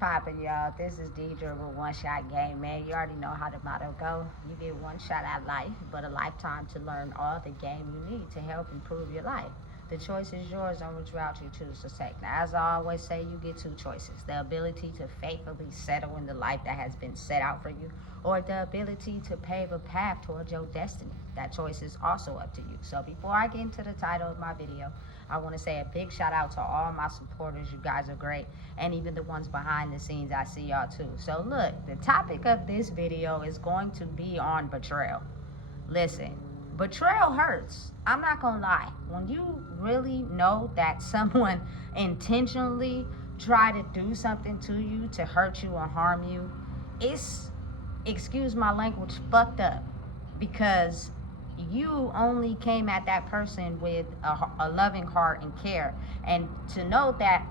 poppin', y'all? This is Deidre with One Shot Game, man. You already know how the motto go. You get one shot at life, but a lifetime to learn all the game you need to help improve your life. The choice is yours on which route you choose to take. Now, as I always say, you get two choices. The ability to faithfully settle in the life that has been set out for you, or the ability to pave a path towards your destiny. That choice is also up to you. So before I get into the title of my video, I want to say a big shout out to all my supporters. You guys are great. And even the ones behind the scenes, I see y'all too. So look, the topic of this video is going to be on betrayal. Listen, betrayal hurts. I'm not gonna lie. When you really know that someone intentionally tried to do something to you to hurt you or harm you, it's, excuse my language, fucked up. Because you only came at that person with a loving heart and care. And to know that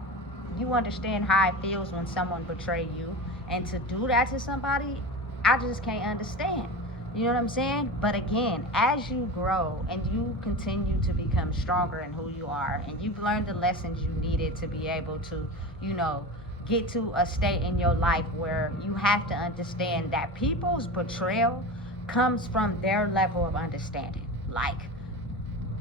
you understand how it feels when someone betrays you, and to do that to somebody, I just can't understand. You know what I'm saying? But again, as you grow and you continue to become stronger in who you are, and you've learned the lessons you needed to be able to, get to a state in your life where you have to understand that people's betrayal comes from their level of understanding. Like,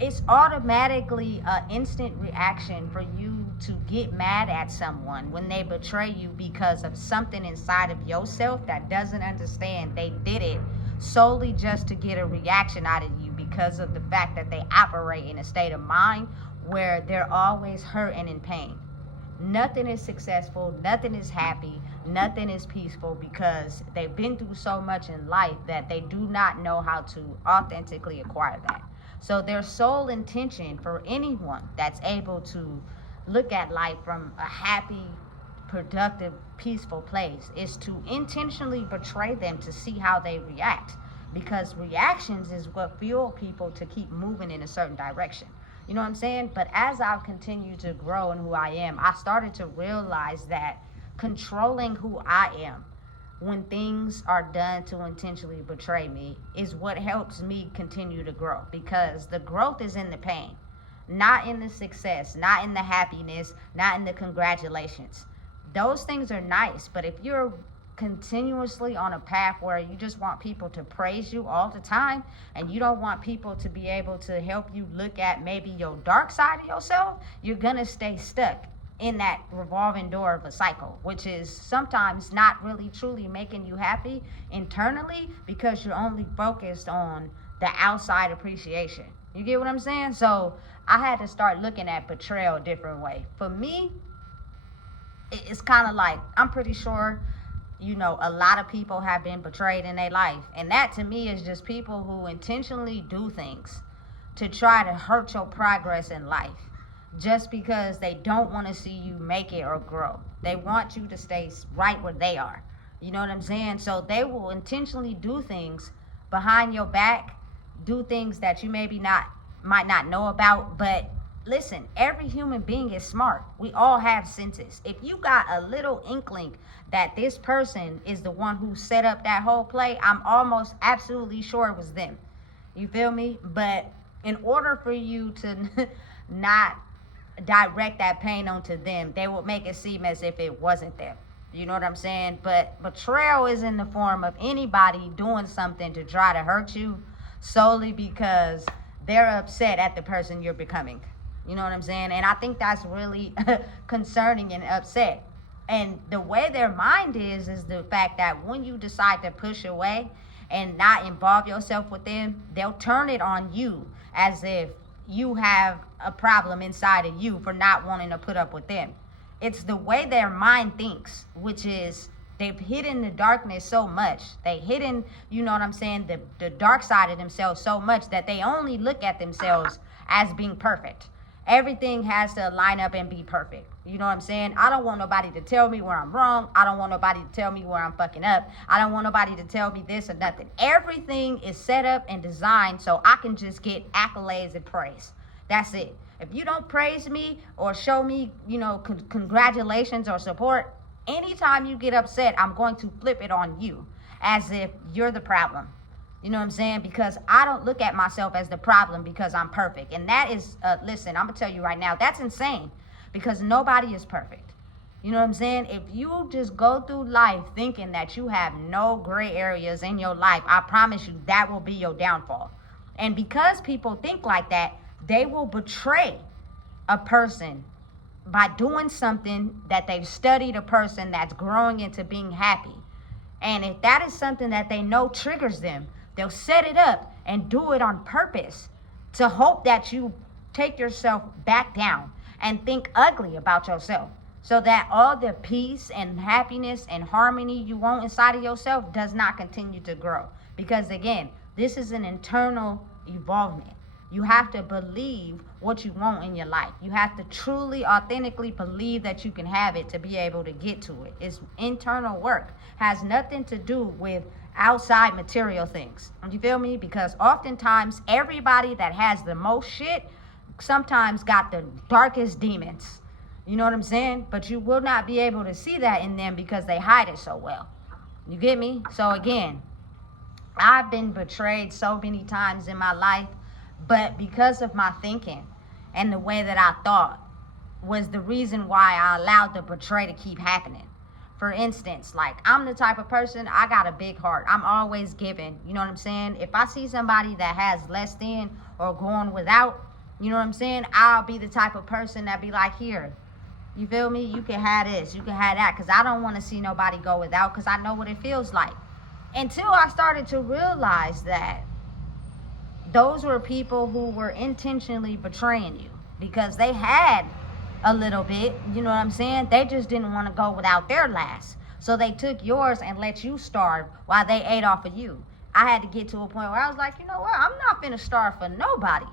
it's automatically an instant reaction for you to get mad at someone when they betray you because of something inside of yourself that doesn't understand they did it solely just to get a reaction out of you, because of the fact that they operate in a state of mind where they're always hurt and in pain. Nothing is successful, nothing is happy, nothing is peaceful, because they've been through so much in life that they do not know how to authentically acquire that. So their sole intention for anyone that's able to look at life from a happy, productive, peaceful place is to intentionally betray them to see how they react, because reactions is what fuel people to keep moving in a certain direction. You know what I'm saying? But as I've continued to grow in who I am, I started to realize that controlling who I am when things are done to intentionally betray me is what helps me continue to grow, because the growth is in the pain, not in the success, not in the happiness, not in the congratulations. Those things are nice, but if you're continuously on a path where you just want people to praise you all the time, and you don't want people to be able to help you look at maybe your dark side of yourself, you're gonna stay stuck in that revolving door of a cycle, which is sometimes not really truly making you happy internally, because you're only focused on the outside appreciation. You get what I'm saying? So I had to start looking at betrayal a different way. For me, it's kind of like, I'm pretty sure a lot of people have been betrayed in their life. And that to me is just people who intentionally do things to try to hurt your progress in life, just because they don't want to see you make it or grow. They want you to stay right where they are. You know what I'm saying? So they will intentionally do things behind your back, do things that you might not know about. But listen, every human being is smart. We all have senses. If you got a little inkling that this person is the one who set up that whole play, I'm almost absolutely sure it was them. You feel me? But in order for you to not direct that pain onto them, they will make it seem as if it wasn't them. You know what I'm saying? But betrayal is in the form of anybody doing something to try to hurt you solely because they're upset at the person you're becoming. You know what I'm saying? And I think that's really concerning and upset. And the way their mind is the fact that when you decide to push away and not involve yourself with them, they'll turn it on you as if you have a problem inside of you for not wanting to put up with them. It's the way their mind thinks, which is they've hidden the darkness so much. They hidden, you know what I'm saying, the dark side of themselves so much that they only look at themselves as being perfect. Everything has to line up and be perfect. You know what I'm saying? I don't want nobody to tell me where I'm wrong. I don't want nobody to tell me where I'm fucking up. I don't want nobody to tell me this or nothing. Everything is set up and designed so I can just get accolades and praise. That's it. If you don't praise me or show me, congratulations or support, anytime you get upset, I'm going to flip it on you as if you're the problem. You know what I'm saying? Because I don't look at myself as the problem because I'm perfect. And that is, listen, I'm going to tell you right now, that's insane, because nobody is perfect. You know what I'm saying? If you just go through life thinking that you have no gray areas in your life, I promise you that will be your downfall. And because people think like that, they will betray a person by doing something that they've studied a person that's growing into being happy. And if that is something that they know triggers them, they'll set it up and do it on purpose to hope that you take yourself back down and think ugly about yourself, so that all the peace and happiness and harmony you want inside of yourself does not continue to grow. Because again, this is an internal evolvement. You have to believe what you want in your life. You have to truly, authentically believe that you can have it to be able to get to it. It's internal work. Has nothing to do with outside material things. You feel me? Because oftentimes everybody that has the most shit sometimes got the darkest demons. You know what I'm saying? But you will not be able to see that in them because they hide it so well. You get me? So again, I've been betrayed so many times in my life, but because of my thinking and the way that I thought was the reason why I allowed the betrayal to keep happening. For instance, like, I'm the type of person, I got a big heart. I'm always giving. You know what I'm saying? If I see somebody that has less than or going without, you know what I'm saying? I'll be the type of person that be like, here, you feel me? You can have this, you can have that, because I don't want to see nobody go without, because I know what it feels like. Until I started to realize that those were people who were intentionally betraying you because they had a little bit, you know what I'm saying? They just didn't want to go without their last. So they took yours and let you starve while they ate off of you. I had to get to a point where I was like, you know what? I'm not finna starve for nobody.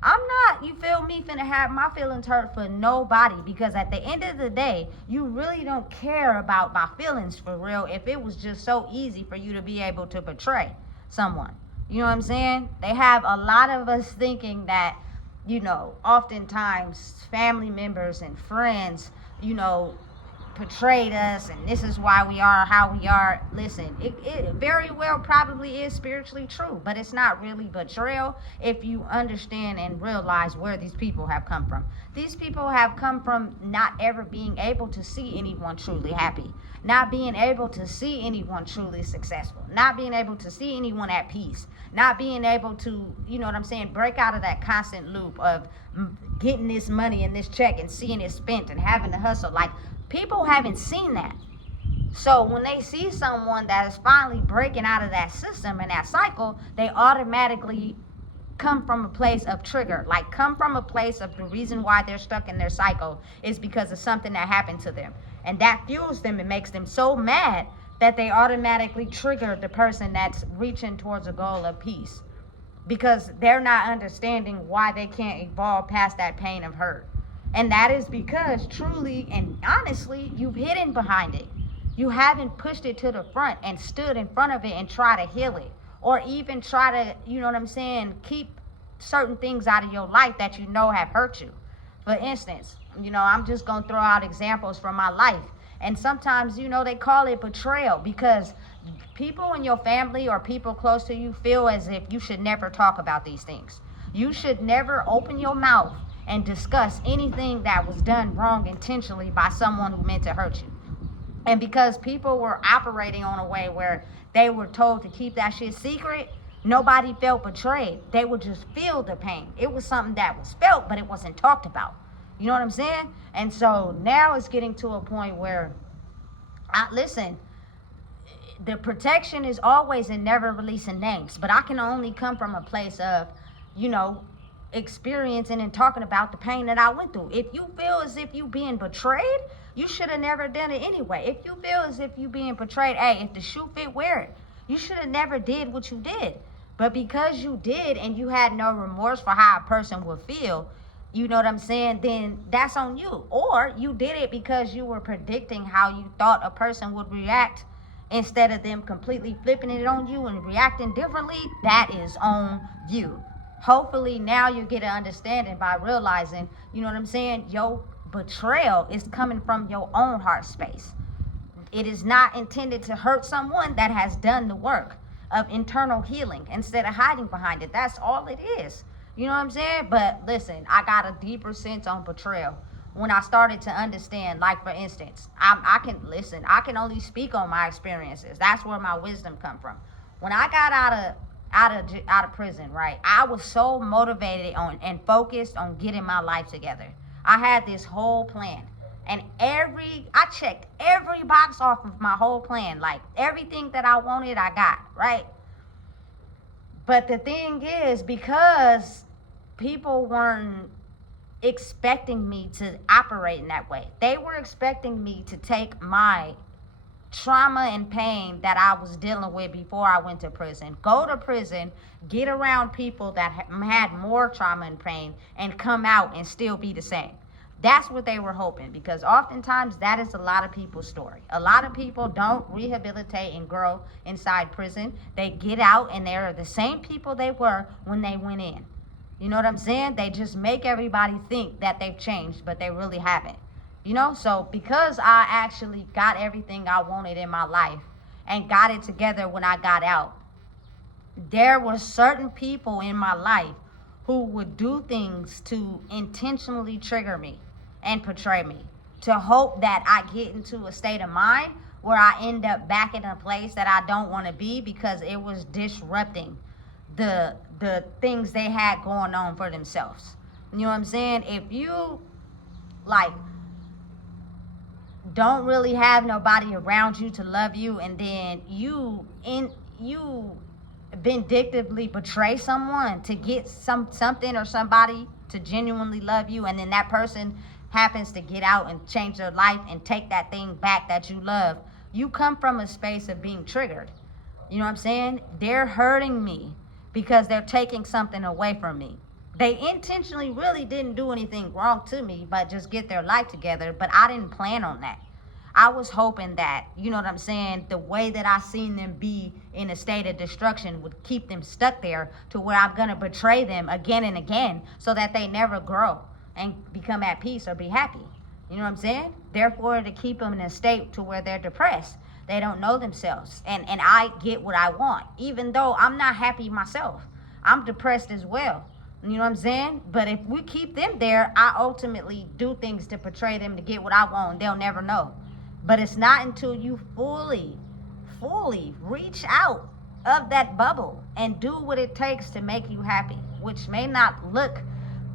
I'm not, you feel me, finna have my feelings hurt for nobody, because at the end of the day, you really don't care about my feelings for real if it was just so easy for you to be able to betray someone. You know what I'm saying? They have a lot of us thinking that, you know, oftentimes family members and friends, you know, betrayed us and this is why we are how we are. Listen, it very well probably is spiritually true, but it's not really betrayal if you understand and realize where these people have come from. These people have come from not ever being able to see anyone truly happy, not being able to see anyone truly successful, not being able to see anyone at peace, not being able to, you know what I'm saying, break out of that constant loop of getting this money and this check and seeing it spent and having to hustle. Like, people haven't seen that. So when they see someone that is finally breaking out of that system and that cycle, they automatically come from a place of trigger, like come from a place of the reason why they're stuck in their cycle is because of something that happened to them. And that fuels them and makes them so mad that they automatically trigger the person that's reaching towards a goal of peace, because they're not understanding why they can't evolve past that pain of hurt. And that is because truly and honestly, you've hidden behind it. You haven't pushed it to the front and stood in front of it and try to heal it. Or even try to, you know what I'm saying, keep certain things out of your life that you know have hurt you. For instance, you know, I'm just going to throw out examples from my life. And sometimes, you know, they call it betrayal because people in your family or people close to you feel as if you should never talk about these things. You should never open your mouth and discuss anything that was done wrong intentionally by someone who meant to hurt you. And because people were operating on a way where they were told to keep that shit secret, nobody felt betrayed. They would just feel the pain. It was something that was felt, but it wasn't talked about. You know what I'm saying? And so now it's getting to a point where, listen, the protection is always in never releasing names, but I can only come from a place of, you know, experiencing and talking about the pain that I went through. If you feel as if you being betrayed, you should have never done it anyway. If you feel as if you being betrayed, hey, if the shoe fit, wear it. You should have never did what you did. But because you did and you had no remorse for how a person would feel, you know what I'm saying, then that's on you. Or you did it because you were predicting how you thought a person would react instead of them completely flipping it on you and reacting differently. That is on you. Hopefully now you get an understanding by realizing, you know what I'm saying, your betrayal is coming from your own heart space. It is not intended to hurt someone that has done the work of internal healing instead of hiding behind it. That's all it is. You know what I'm saying? But listen, I got a deeper sense on betrayal when I started to understand. Like, for instance, I can only speak on my experiences. That's where my wisdom come from. When I got out of prison, right, I was so motivated on and focused on getting my life together. I had this whole plan, and I checked every box off of my whole plan. Like, everything that I wanted, I got, right? But the thing is, because people weren't expecting me to operate in that way, they were expecting me to take my trauma and pain that I was dealing with before I went to prison, go to prison, get around people that had more trauma and pain, and come out and still be the same. That's what they were hoping, because oftentimes that is a lot of people's story. A lot of people don't rehabilitate and grow inside prison. They get out and they're the same people they were when they went in. You know what I'm saying? They just make everybody think that they've changed, but they really haven't. You know, so because I actually got everything I wanted in my life and got it together when I got out, there were certain people in my life who would do things to intentionally trigger me and portray me, to hope that I get into a state of mind where I end up back in a place that I don't want to be, because it was disrupting the things they had going on for themselves. You know what I'm saying? If you like don't really have nobody around you to love you, and then you vindictively betray someone to get something or somebody to genuinely love you, and then that person happens to get out and change their life and take that thing back that you love, you come from a space of being triggered. You know what I'm saying? They're hurting me because they're taking something away from me. They intentionally really didn't do anything wrong to me, but just get their life together. But I didn't plan on that. I was hoping that, you know what I'm saying, the way that I seen them be in a state of destruction would keep them stuck there, to where I'm going to betray them again and again so that they never grow and become at peace or be happy. You know what I'm saying? Therefore, to keep them in a state to where they're depressed. They don't know themselves. And I get what I want, even though I'm not happy myself. I'm depressed as well. You know what I'm saying? But if we keep them there, I ultimately do things to portray them to get what I want, and they'll never know. But it's not until you fully reach out of that bubble and do what it takes to make you happy, which may not look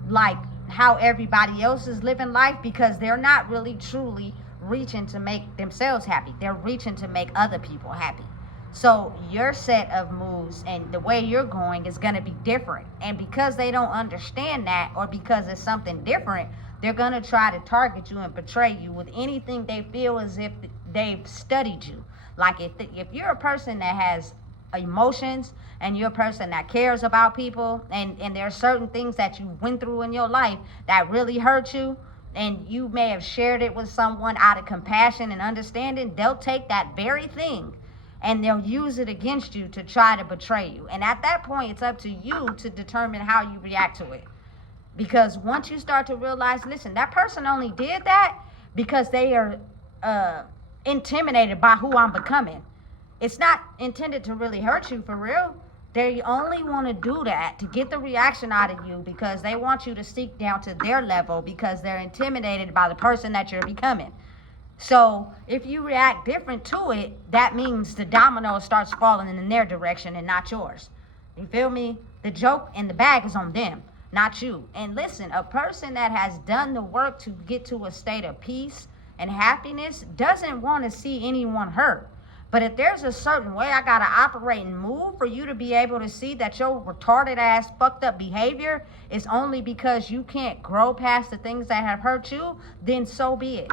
like how everybody else is living life, because they're not really truly reaching to make themselves happy. They're reaching to make other people happy. So your set of moves and the way you're going is going to be different. And because they don't understand that, or because it's something different, they're going to try to target you and betray you with anything they feel as if they've studied you. Like, if you're a person that has emotions, and you're a person that cares about people, and there are certain things that you went through in your life that really hurt you, and you may have shared it with someone out of compassion and understanding, they'll take that very thing and they'll use it against you to try to betray you. And at that point, it's up to you to determine how you react to it. Because once you start to realize, listen, that person only did that because they are intimidated by who I'm becoming. It's not intended to really hurt you for real. They only want to do that to get the reaction out of you, because they want you to sink down to their level, because they're intimidated by the person that you're becoming. So if you react different to it, that means the domino starts falling in their direction and not yours. You feel me? The joke and the bag is on them, not you. And listen, a person that has done the work to get to a state of peace and happiness doesn't want to see anyone hurt. But if there's a certain way I gotta operate and move for you to be able to see that your retarded ass fucked up behavior is only because you can't grow past the things that have hurt you, then so be it.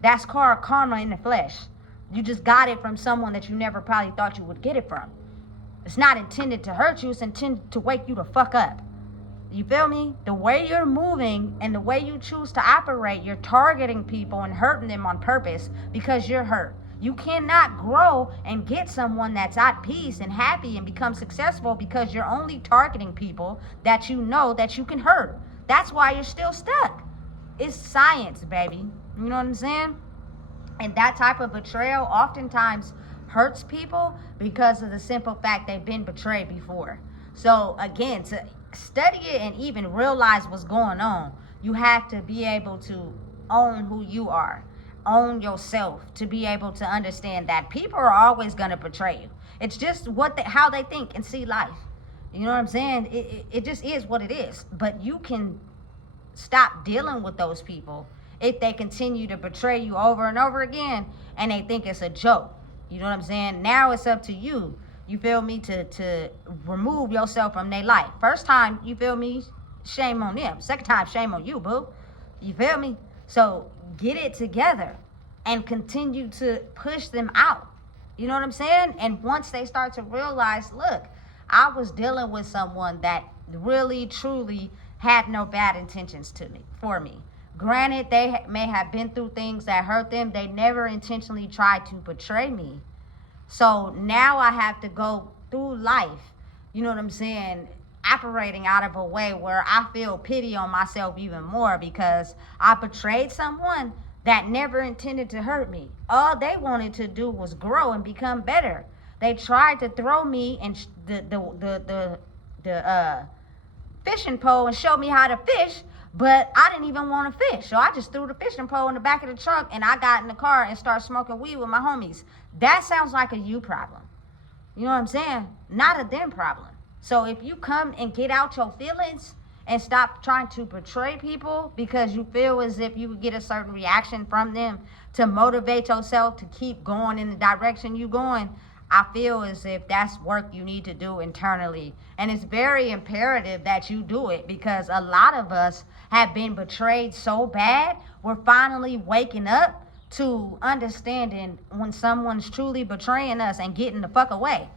That's called karma in the flesh. You just got it from someone that you never probably thought you would get it from. It's not intended to hurt you, it's intended to wake you the fuck up. You feel me? The way you're moving and the way you choose to operate, you're targeting people and hurting them on purpose because you're hurt. You cannot grow and get someone that's at peace and happy and become successful because you're only targeting people that you know that you can hurt. That's why you're still stuck. It's science, baby. You know what I'm saying? And that type of betrayal oftentimes hurts people because of the simple fact they've been betrayed before. So again, to study it and even realize what's going on, you have to be able to own who you are. Own yourself to be able to understand that people are always going to betray you. It's just how they think and see life. You know what I'm saying? It just is what it is. But you can stop dealing with those people if they continue to betray you over and over again and they think it's a joke. You know what I'm saying? Now it's up to you. You feel me? To remove yourself from their life. First time, you feel me? Shame on them. Second time, shame on you, boo. You feel me? So get it together and continue to push them out. You know what I'm saying? And once they start to realize, look, I was dealing with someone that really, truly had no bad intentions for me. Granted, they may have been through things that hurt them. They never intentionally tried to betray me. So now I have to go through life, you know what I'm saying, operating out of a way where I feel pity on myself even more because I betrayed someone that never intended to hurt me. All they wanted to do was grow and become better. They tried to throw me and the fishing pole and show me how to fish, but I didn't even want to fish. So I just threw the fishing pole in the back of the trunk and I got in the car and started smoking weed with my homies. That sounds like a you problem. You know what I'm saying? Not a them problem. So if you come and get out your feelings and stop trying to betray people because you feel as if you would get a certain reaction from them to motivate yourself to keep going in the direction you're going, I feel as if that's work you need to do internally. And it's very imperative that you do it because a lot of us have been betrayed so bad, we're finally waking up to understanding when someone's truly betraying us and getting the fuck away.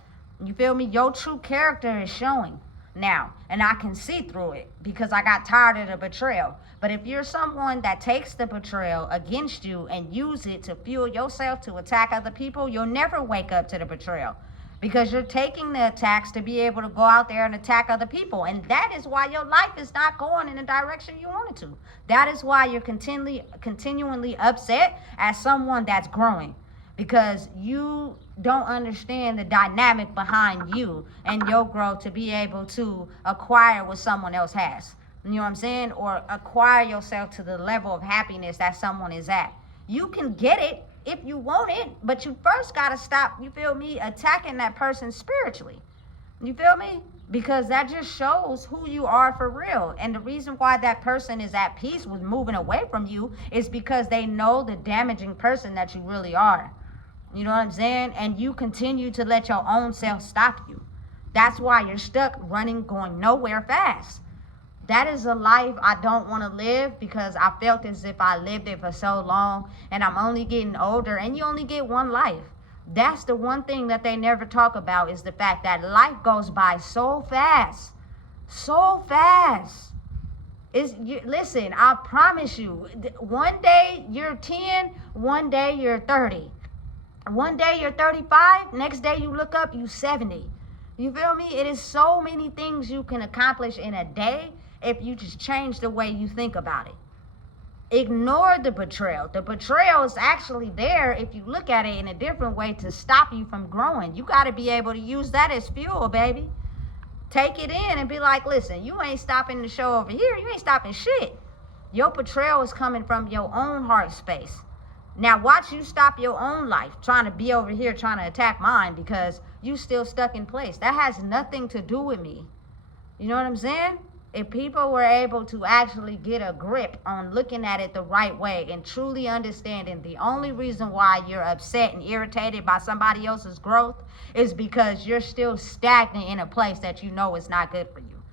You feel me? Your true character is showing now, and I can see through it because I got tired of the betrayal. But if you're someone that takes the betrayal against you and use it to fuel yourself to attack other people, you'll never wake up to the betrayal because you're taking the attacks to be able to go out there and attack other people. And that is why your life is not going in the direction you want it to. That is why you're continually upset as someone that's growing because you don't understand the dynamic behind you and your growth to be able to acquire what someone else has. You know what I'm saying? Or acquire yourself to the level of happiness that someone is at. You can get it if you want it, but you first got to stop, you feel me, attacking that person spiritually. You feel me? Because that just shows who you are for real. And the reason why that person is at peace with moving away from you is because they know the damaging person that you really are. You know what I'm saying? And you continue to let your own self stop you. That's why you're stuck running, going nowhere fast. That is a life I don't want to live because I felt as if I lived it for so long and I'm only getting older and you only get one life. That's the one thing that they never talk about is the fact that life goes by so fast. So fast. Listen, I promise you, one day you're 10, one day you're 30. One day you're 35, next day you look up, you 70. You feel me? It is so many things you can accomplish in a day if you just change the way you think about it. Ignore the betrayal. The betrayal is actually there if you look at it in a different way to stop you from growing. You got to be able to use that as fuel, baby. Take it in and be like, listen, you ain't stopping the show over here. You ain't stopping shit. Your betrayal is coming from your own heart space. Now watch you stop your own life trying to be over here trying to attack mine because you still stuck in place. That has nothing to do with me. You know what I'm saying? If people were able to actually get a grip on looking at it the right way and truly understanding the only reason why you're upset and irritated by somebody else's growth is because you're still stagnant in a place that you know is not good for you.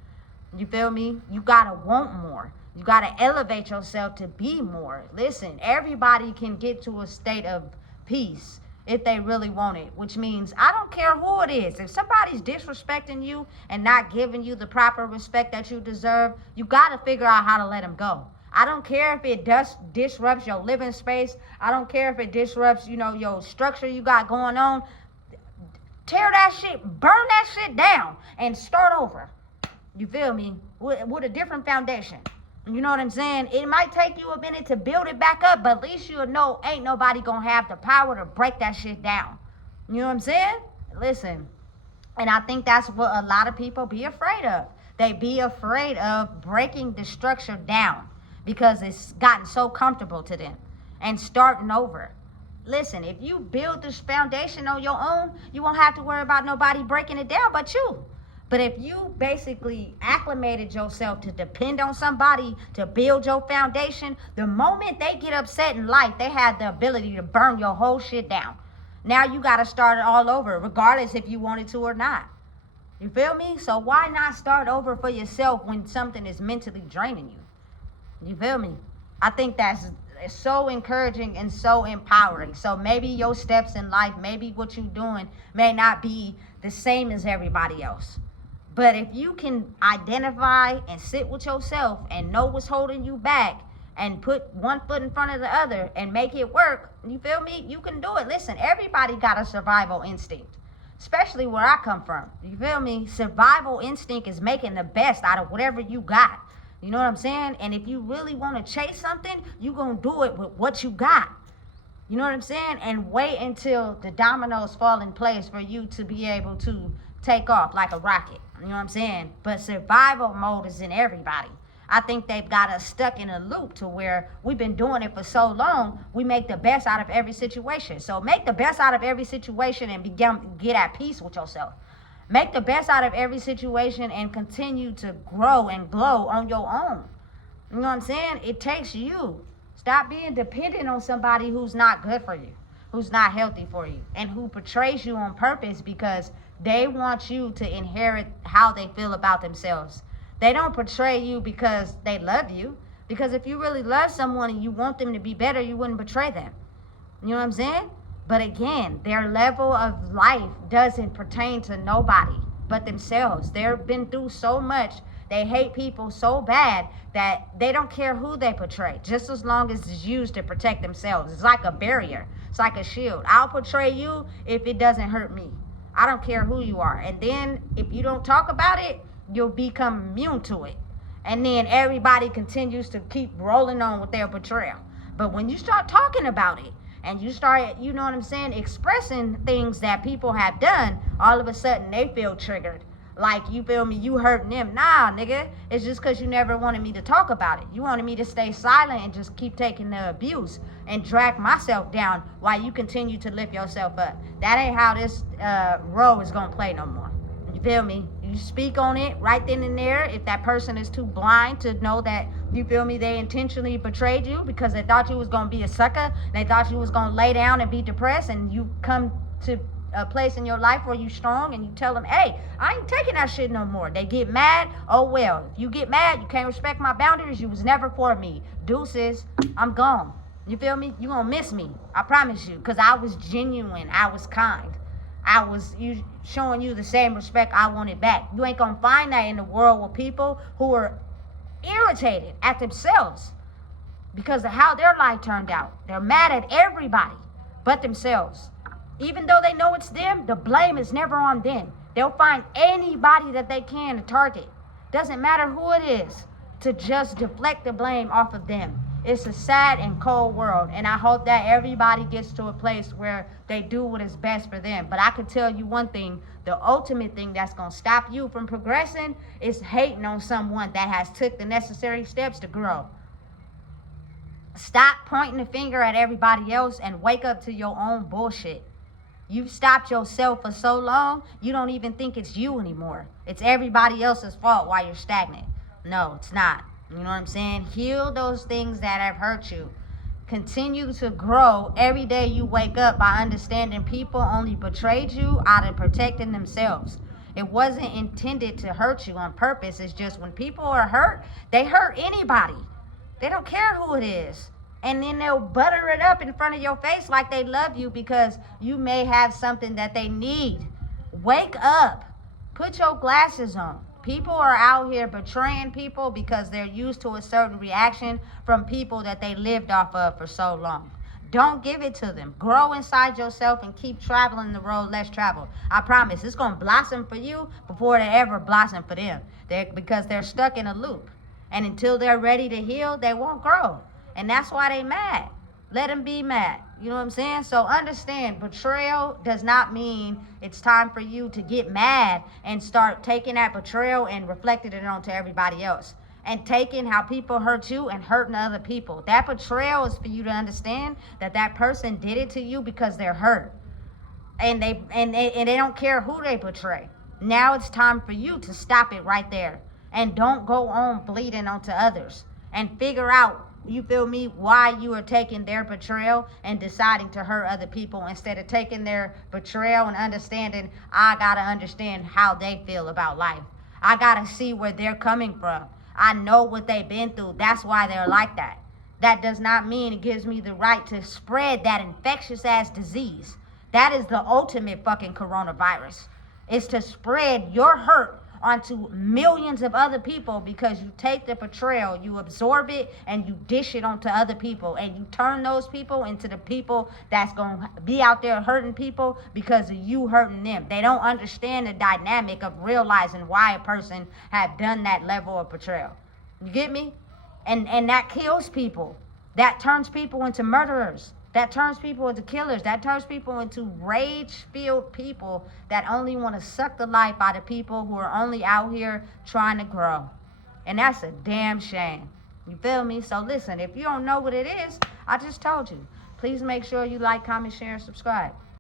You feel me? You gotta want more. You got to elevate yourself to be more. Listen, everybody can get to a state of peace if they really want it, which means I don't care who it is. If somebody's disrespecting you and not giving you the proper respect that you deserve, you got to figure out how to let them go. I don't care if it disrupts your living space. I don't care if it disrupts, your structure you got going on. Tear that shit, burn that shit down and start over. You feel me? With a different foundation. You know what I'm saying? It might take you a minute to build it back up, but at least you'll know ain't nobody gonna have the power to break that shit down. You know what I'm saying? Listen, and I think that's what a lot of people be afraid of. They be afraid of breaking the structure down because it's gotten so comfortable to them. And starting over. Listen, if you build this foundation on your own, you won't have to worry about nobody breaking it down but you. But if you basically acclimated yourself to depend on somebody to build your foundation, the moment they get upset in life, they have the ability to burn your whole shit down. Now you got to start it all over, regardless if you wanted to or not. You feel me? So why not start over for yourself when something is mentally draining you? You feel me? I think that's so encouraging and so empowering. So maybe your steps in life, maybe what you're doing may not be the same as everybody else. But if you can identify and sit with yourself and know what's holding you back and put one foot in front of the other and make it work, you feel me? You can do it. Listen, everybody got a survival instinct, especially where I come from. You feel me? Survival instinct is making the best out of whatever you got. You know what I'm saying? And if you really want to chase something, you're going to do it with what you got. You know what I'm saying? And wait until the dominoes fall in place for you to be able to take off like a rocket. You know what I'm saying? But survival mode is in everybody. I think they've got us stuck in a loop to where we've been doing it for so long, we make the best out of every situation. So make the best out of every situation and get at peace with yourself. Make the best out of every situation and continue to grow and glow on your own. You know what I'm saying? It takes you. Stop being dependent on somebody who's not good for you, who's not healthy for you, and who betrays you on purpose because they want you to inherit how they feel about themselves. They don't betray you because they love you. Because if you really love someone and you want them to be better, you wouldn't betray them. You know what I'm saying? But again, their level of life doesn't pertain to nobody but themselves. They've been through so much. They hate people so bad that they don't care who they betray, just as long as it's used to protect themselves. It's like a barrier. It's like a shield. I'll betray you if it doesn't hurt me. I don't care who you are. And then if you don't talk about it, you'll become immune to it. And then everybody continues to keep rolling on with their betrayal. But when you start talking about it and you start, you know what I'm saying, expressing things that people have done, all of a sudden they feel triggered. Like, you feel me, you hurting them. Nah, nigga, it's just because you never wanted me to talk about it. You wanted me to stay silent and just keep taking the abuse and drag myself down while you continue to lift yourself up. That ain't how this role is going to play no more. You feel me? You speak on it right then and there. If that person is too blind to know that, you feel me, they intentionally betrayed you because they thought you was going to be a sucker. They thought you was going to lay down and be depressed, and you come to a place in your life where you strong and you tell them, hey, I ain't taking that shit no more. They get mad. Oh, well, if you get mad, you can't respect my boundaries. You was never for me. Deuces, I'm gone. You feel me? You gonna miss me. I promise you. Because I was genuine. I was kind. I was showing you the same respect I wanted back. You ain't gonna find that in the world with people who are irritated at themselves because of how their life turned out. They're mad at everybody but themselves. Even though they know it's them, the blame is never on them. They'll find anybody that they can to target. Doesn't matter who it is, to just deflect the blame off of them. It's a sad and cold world, and I hope that everybody gets to a place where they do what is best for them. But I can tell you one thing, the ultimate thing that's going to stop you from progressing is hating on someone that has took the necessary steps to grow. Stop pointing the finger at everybody else and wake up to your own bullshit. You've stopped yourself for so long, you don't even think it's you anymore. It's everybody else's fault why you're stagnant. No, it's not. You know what I'm saying? Heal those things that have hurt you. Continue to grow every day you wake up by understanding people only betrayed you out of protecting themselves. It wasn't intended to hurt you on purpose. It's just when people are hurt, they hurt anybody. They don't care who it is. And then they'll butter it up in front of your face like they love you because you may have something that they need. Wake up. Put your glasses on. People are out here betraying people because they're used to a certain reaction from people that they lived off of for so long. Don't give it to them. Grow inside yourself and keep traveling the road less traveled. I promise it's going to blossom for you before they ever blossom for them. Because they're stuck in a loop. And until they're ready to heal, they won't grow. And that's why they mad. Let them be mad. You know what I'm saying? So understand, betrayal does not mean it's time for you to get mad and start taking that betrayal and reflecting it onto everybody else. and taking how people hurt you and hurting other people. That betrayal is for you to understand that that person did it to you because they're hurt. And they don't care who they betray. Now it's time for you to stop it right there. And don't go on bleeding onto others. And figure out, you feel me, why you are taking their betrayal and deciding to hurt other people instead of taking their betrayal and understanding, I gotta understand how they feel about life. I gotta see where they're coming from. I know what they've been through. That's why they're like that. That does not mean it gives me the right to spread that infectious ass disease. That is the ultimate fucking coronavirus. It's to spread your hurt onto millions of other people because you take the betrayal, you absorb it, and you dish it onto other people. And you turn those people into the people that's going to be out there hurting people because of you hurting them. They don't understand the dynamic of realizing why a person have done that level of betrayal. You get me? And that kills people. That turns people into murderers. That turns people into killers. That turns people into rage-filled people that only want to suck the life out of people who are only out here trying to grow. And that's a damn shame. You feel me? So listen, if you don't know what it is, I just told you. Please make sure you like, comment, share, and subscribe.